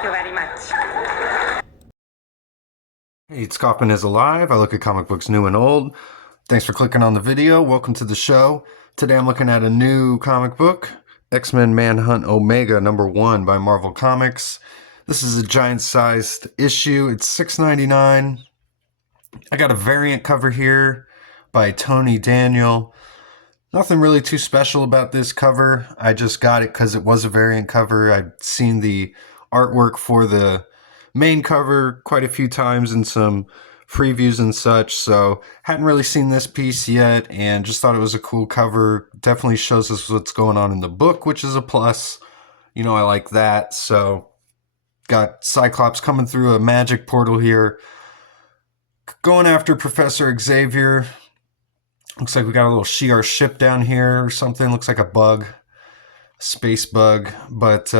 Thank you very much. Hey, it's Kaufman is Alive. I look at comic books new and old. Thanks for clicking on the video. Welcome to the show. Today I'm looking at a new comic book, X-Manhunt Omega #1 by Marvel Comics. This is a giant-sized issue. It's $6.99. I got a variant cover here by Tony Daniel. Nothing really too special about this cover. I just got it because it was a variant cover. I've seen the artwork for the main cover quite a few times in some previews and such, so hadn't really seen this piece yet and just thought it was a cool cover. Definitely shows us what's going on in the book, which is a plus. You know, I like that. So got Cyclops coming through a magic portal here, going after Professor Xavier. Looks like we got a little Shi'ar ship down here or something. Looks like a bug, space bug, but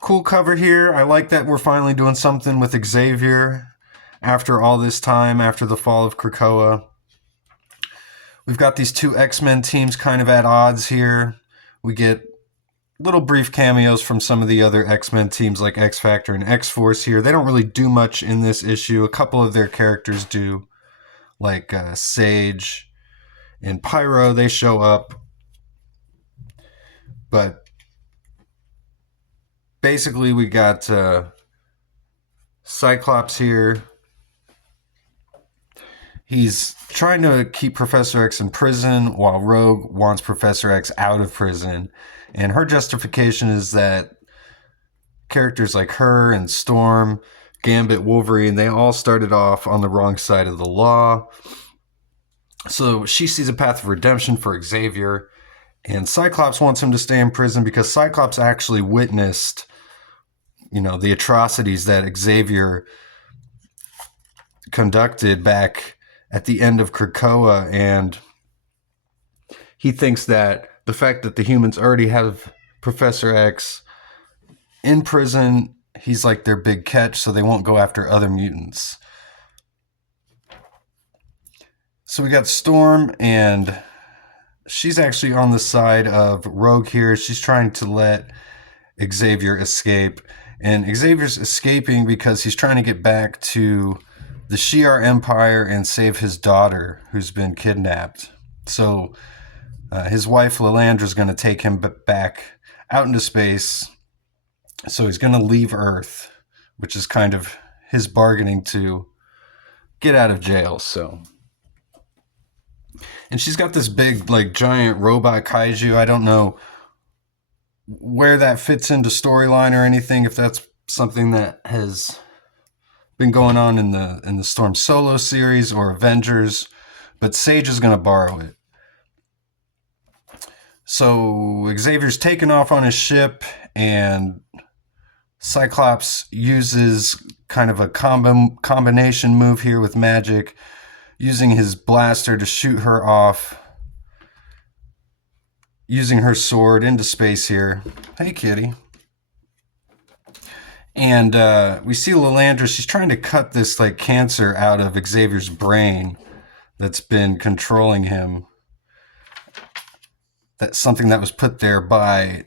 cool cover here. I like that we're finally doing something with Xavier after all this time, after the fall of Krakoa. We've got these two X-Men teams kind of at odds here. We get little brief cameos from some of the other X-Men teams like X-Factor and X-Force here. They don't really do much in this issue. A couple of their characters do, like Sage and Pyro. They show up, but basically we got Cyclops here. He's trying to keep Professor X in prison while Rogue wants Professor X out of prison. And her justification is that characters like her and Storm, Gambit, Wolverine, they all started off on the wrong side of the law. So she sees a path of redemption for Xavier. And Cyclops wants him to stay in prison because Cyclops actually witnessed, you know, the atrocities that Xavier conducted back at the end of Krakoa, and he thinks that the fact that the humans already have Professor X in prison, he's like their big catch, so they won't go after other mutants. So we got Storm, and she's actually on the side of Rogue here. She's trying to let Xavier escape, and Xavier's escaping because he's trying to get back to the Shi'ar Empire and save his daughter, who's been kidnapped. So his wife Lilandra is going to take him back out into space. So he's going to leave Earth, which is kind of his bargaining to get out of jail. So, and she's got this big, like, giant robot kaiju. I don't know where that fits into storyline or anything, if that's something that has been going on in the Storm Solo series or Avengers, but Sage is going to borrow it. So Xavier's taken off on his ship, and Cyclops uses kind of a combination move here with magic, using his blaster to shoot her off, using her sword into space here. Hey, kitty. And we see Lilandra, she's trying to cut this like cancer out of Xavier's brain that's been controlling him. That's something that was put there by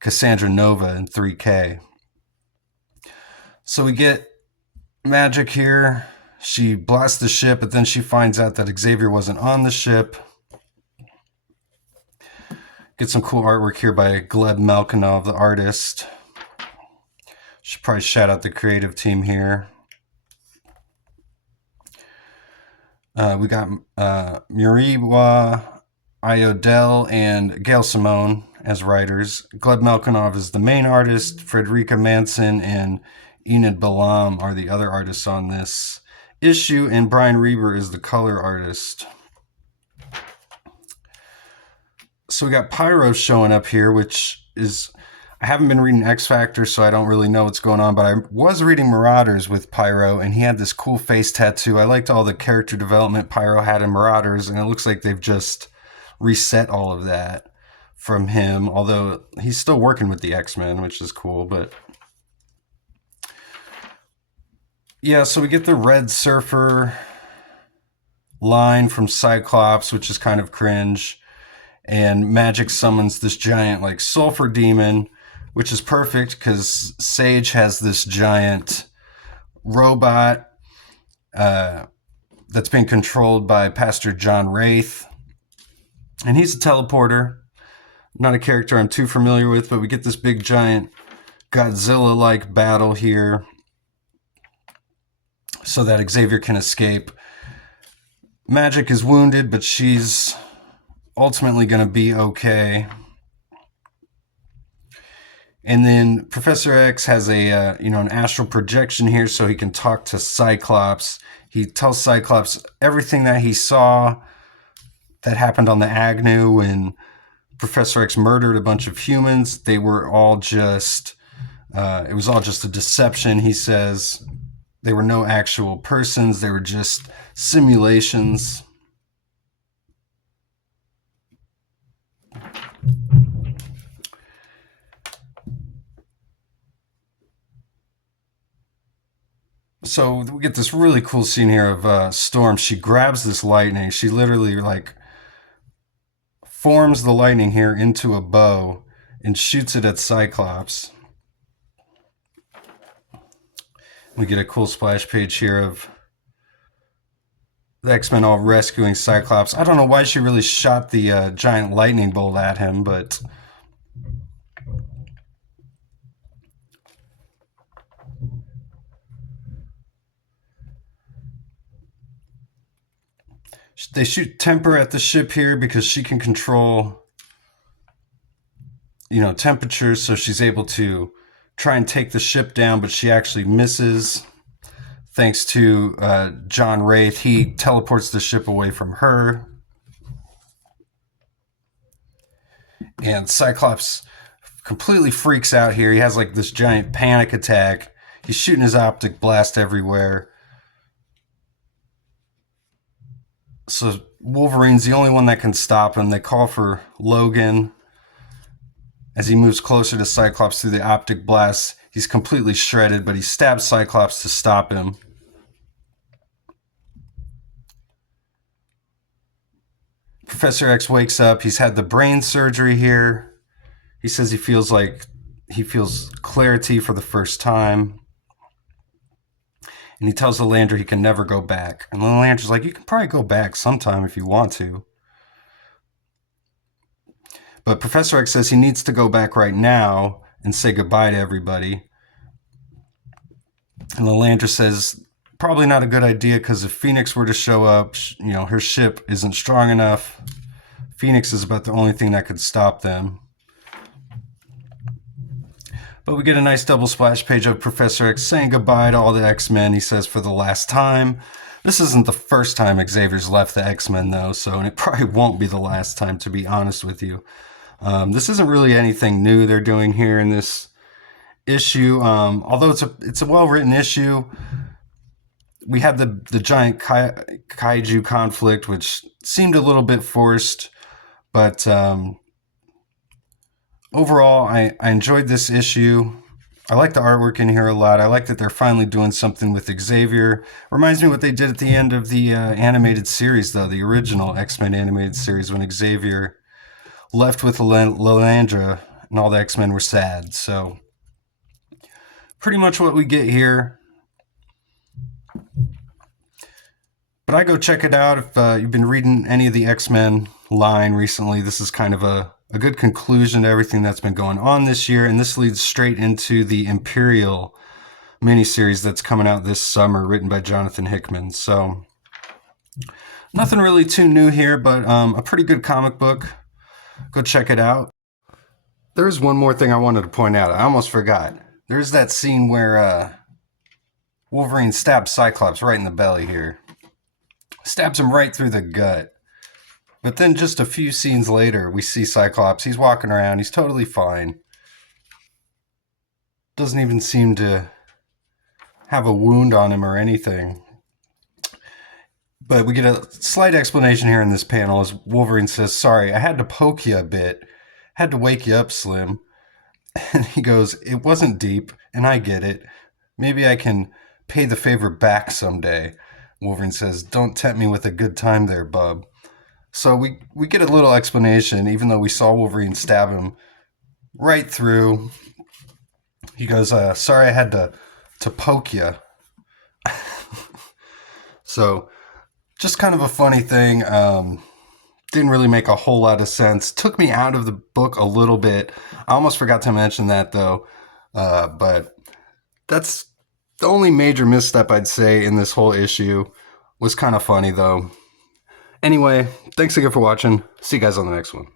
Cassandra Nova in 3K. So we get magic here. She blasts the ship, but then she finds out that Xavier wasn't on the ship. Get some cool artwork here by Gleb Malkinov, the artist. Should probably shout out the creative team here. We got Muriwa Iodell and Gail Simone as writers. Gleb Malkinov is the main artist. Frederica Manson and Enid Balam are the other artists on this issue, and Brian Reber is the color artist. So we got Pyro showing up here, which is, I haven't been reading X-Factor, so I don't really know what's going on, but I was reading Marauders with Pyro, and he had this cool face tattoo. I liked all the character development Pyro had in Marauders, and it looks like they've just reset all of that from him, although he's still working with the X-Men, which is cool. But yeah, so we get the Red Surfer line from Cyclops, which is kind of cringe, and magic summons this giant like sulfur demon, which is perfect because Sage has this giant robot that's being controlled by Pastor John Wraith. And he's a teleporter. Not a character I'm too familiar with, but we get this big giant Godzilla-like battle here so that Xavier can escape. Magic is wounded, but she's ultimately going to be okay. And then Professor X has a an astral projection here so he can talk to Cyclops. He tells Cyclops everything that he saw that happened on the Agnew when Professor X murdered a bunch of humans. They were all just, it was all just a deception, he says. They were no actual persons. They were just simulations. So we get this really cool scene here of Storm. She grabs this lightning. She literally forms the lightning here into a bow and shoots it at Cyclops. We get a cool splash page here of the X-Men all rescuing Cyclops. I don't know why she really shot the giant lightning bolt at him, but they shoot temper at the ship here because she can control, temperatures, so she's able to try and take the ship down, but she actually misses. Thanks to John Wraith, he teleports the ship away from her. And Cyclops completely freaks out here. He has like this giant panic attack. He's shooting his optic blast everywhere. So Wolverine's the only one that can stop him. They call for Logan. As he moves closer to Cyclops through the optic blast, he's completely shredded, but he stabs Cyclops to stop him. Professor X wakes up. He's had the brain surgery here. He says he feels clarity for the first time. And he tells the Lander he can never go back. And the Lander's like, you can probably go back sometime if you want to. But Professor X says he needs to go back right now and say goodbye to everybody. And the Lander says, probably not a good idea because if Phoenix were to show up, her ship isn't strong enough. Phoenix is about the only thing that could stop them. But we get a nice double splash page of Professor X saying goodbye to all the X-Men, he says, for the last time. This isn't the first time Xavier's left the X-Men, though, and it probably won't be the last time, to be honest with you. This isn't really anything new they're doing here in this issue. Although it's a well-written issue, we had the giant kaiju conflict, which seemed a little bit forced, but overall, I enjoyed this issue. I like the artwork in here a lot. I like that they're finally doing something with Xavier. Reminds me what they did at the end of the animated series, though, the original X-Men animated series, when Xavier left with Lilandra and all the X-Men were sad. So pretty much what we get here. But I go check it out if you've been reading any of the X-Men line recently. This is kind of a good conclusion to everything that's been going on this year, and this leads straight into the Imperial miniseries that's coming out this summer, written by Jonathan Hickman. So nothing really too new here, but a pretty good comic book. Go check it out. There's one more thing I wanted to point out. I almost forgot. There's that scene where Wolverine stabs Cyclops right in the belly here. Stabs him right through the gut. But then just a few scenes later, we see Cyclops. He's walking around. He's totally fine. Doesn't even seem to have a wound on him or anything. But we get a slight explanation here in this panel as Wolverine says, sorry, I had to poke you a bit. Had to wake you up, Slim. And he goes, it wasn't deep, and I get it. Maybe I can pay the favor back someday. Wolverine says, don't tempt me with a good time there, bub. So we get a little explanation, even though we saw Wolverine stab him right through. He goes, sorry I had to poke you. So, just kind of a funny thing. Didn't really make a whole lot of sense. Took me out of the book a little bit. I almost forgot to mention that, though. But that's the only major misstep I'd say in this whole issue. Was kind of funny, though. Anyway, thanks again for watching. See you guys on the next one.